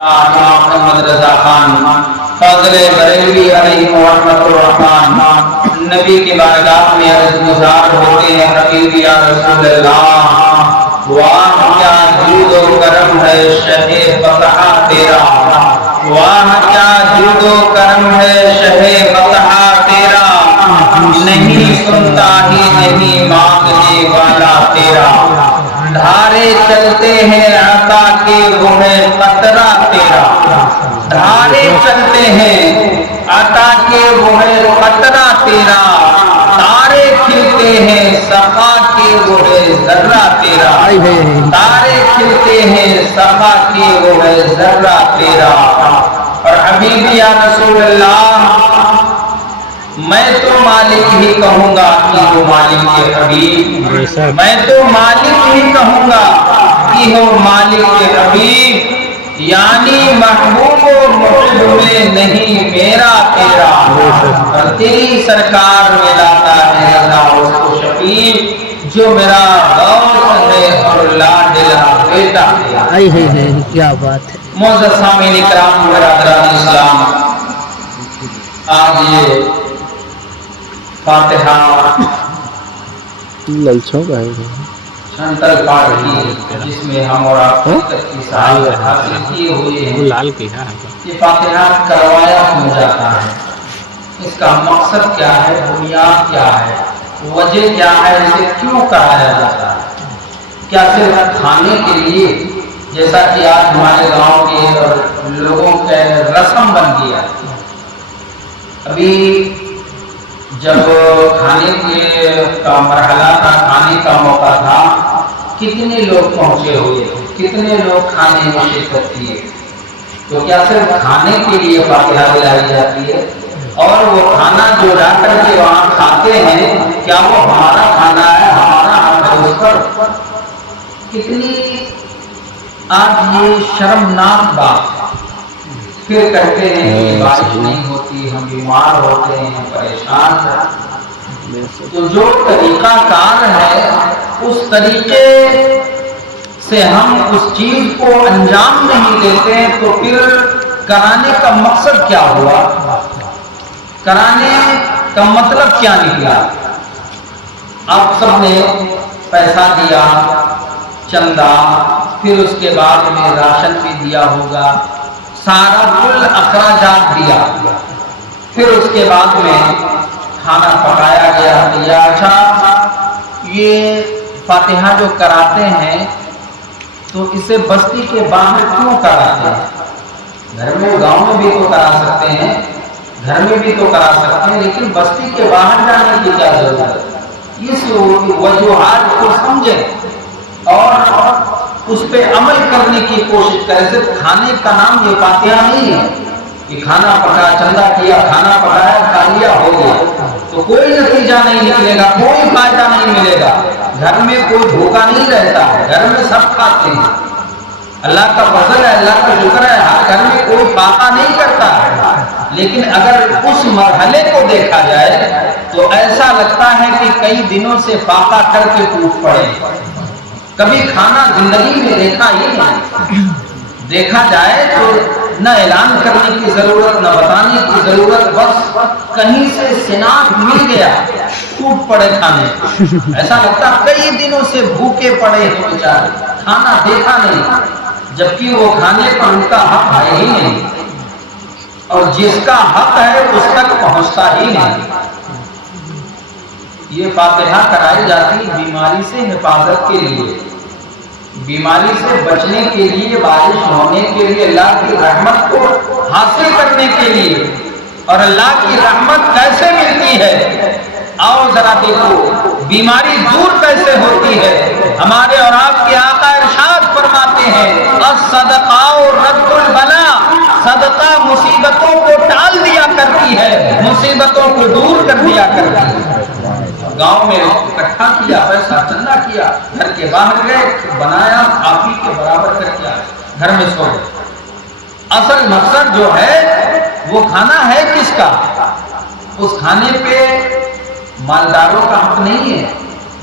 محمد رضا خان فاضل بریلوی علیہ رحمت الرحمن نبی کی بارگاہ میں عرض گزار ہوتے ہیں حبیب یا رسول اللہ واہ کیا جود و کرم ہے شہ فتح تیرا واہ کیا جود و کرم ہے شہ فتح تیرا نہیں سنتا ہی نہیں مانگنے والا تیرا دھارے چلتے ہیں عطا کے وہ ہے قطرہ تیرا دھارے چلتے ہیں عطا کے وہ ہے قطرہ تیرا تارے کھلتے ہیں سخا کے وہ ہے ذرہ تیرا تارے کھلتے ہیں سخا کے وہ ہے ذرہ تیرا اور حبیبی یا رسول اللہ میں تو مالک ہی کہوں گا کہ وہ مالک کے حبیب میں تو مالک ہی کہوں گا کہ وہ مالک کے حبیب یعنی محبوب و محب میں نہیں میرا تیرا اور تیری سرکار میں لاتا ہے اللہ اس کو شفیع جو میرا غوث ہے اور لاڈلا بیٹا ہے کیا بات ہے معزز سامعین کرام برادران اسلام آج یہ فاتحہ للچوں کا ہے چھنتل پاٹ کی جس میں ہم اور آپ کی سعادت حاصل کیے ہوئے ہیں لال کیا ہے یہ فاتحہ کروایا کیوں جاتا ہے اس کا مقصد کیا ہے بنیاد کیا ہے وجہ کیا ہے اسے کیوں کرایا جاتا ہے کیا صرف کھانے کے لیے جیسا کہ آج ہمارے گاؤں کے اور لوگوں کا رسم بن گیا ابھی جب کھانے کے کا مرحلہ تھا کھانے کا موقع تھا کتنے لوگ پہنچے ہوئے کتنے لوگ کھانے میں شرکت کیے تو کیا صرف کھانے کے لیے فاتحہ دلائی جاتی ہے اور وہ کھانا جو لا کر کے وہاں کھاتے ہیں کیا وہ ہمارا کھانا ہے ہمارا ہم ہے اس پر کتنی آج یہ شرمناک بات پھر کہتے ہیں کہ بارش نہیں ہوتی ہم بیمار ہوتے ہیں پریشان ہیں تو جو طریقہ کار ہے اس طریقے سے ہم اس چیز کو انجام نہیں دیتے تو پھر کرانے کا مقصد کیا ہوا کرانے کا مطلب کیا نکلا آپ سب نے پیسہ دیا چندہ پھر اس کے بعد میں راشن بھی دیا ہوگا سارا کل اخراجات دیا پھر اس کے بعد میں کھانا پکایا گیا دیا اچھا یہ فاتحہ جو کراتے ہیں تو اسے بستی کے باہر کیوں کراتے ہیں گھر میں گاؤں میں بھی تو کرا سکتے ہیں گھر میں بھی تو کرا سکتے ہیں لیکن بستی کے باہر جانے کی کیا ضرورت ہے اس وجوہات کو سمجھیں اور اس پہ عمل کرنے کی کوشش کریں صرف کھانے کا نام یہ فاتحہ نہیں ہے کہ کھانا پکا چندہ کیا کھانا پکایا کھا لیا ہو گیا تو کوئی نتیجہ نہیں نکلے گا کوئی فائدہ نہیں ملے گا گھر میں کوئی بھوکا نہیں رہتا ہے گھر میں سب کھاتے ہیں اللہ کا فضل ہے اللہ کا شکر ہے ہر گھر میں کوئی فاقہ نہیں کرتا ہے لیکن اگر اس مرحلے کو دیکھا جائے تو ایسا لگتا ہے کہ کئی دنوں سے فاقہ کر کے ٹوٹ پڑے کبھی کھانا زندگی میں دیکھا ہی نہیں دیکھا جائے تو نہ اعلان کرنے کی ضرورت نہ بتانے کی ضرورت بس کہیں سے سناخت مل گیا ٹوٹ پڑے کھانے ایسا لگتا کئی دنوں سے بھوکے پڑے ہیں بیچارے کھانا دیکھا نہیں جبکہ وہ کھانے پر ان کا حق ہے ہی نہیں اور جس کا حق ہے اس تک پہنچتا ہی نہیں یہ فاتحہ کرائی جاتی بیماری سے حفاظت کے لیے بیماری سے بچنے کے لیے بارش ہونے کے لیے اللہ کی رحمت کو حاصل کرنے کے لیے اور اللہ کی رحمت کیسے ملتی ہے آؤ ذرا دیکھو بیماری دور کیسے ہوتی ہے ہمارے اور آپ کے آقا ارشاد فرماتے ہیں الصدقہ رد البلاء صدقہ مصیبتوں کو ٹال دیا کرتی ہے مصیبتوں کو دور کر دیا کرتی ہے گاؤں میں اکٹھا کیا پیسہ چندہ کیا گھر کے باہر گئے بنایا آپ ہی کے برابر کر کے آئے گھر میں سو گئے اصل مقصد جو ہے وہ کھانا ہے کس کا اس کھانے پہ مالداروں کا حق نہیں ہے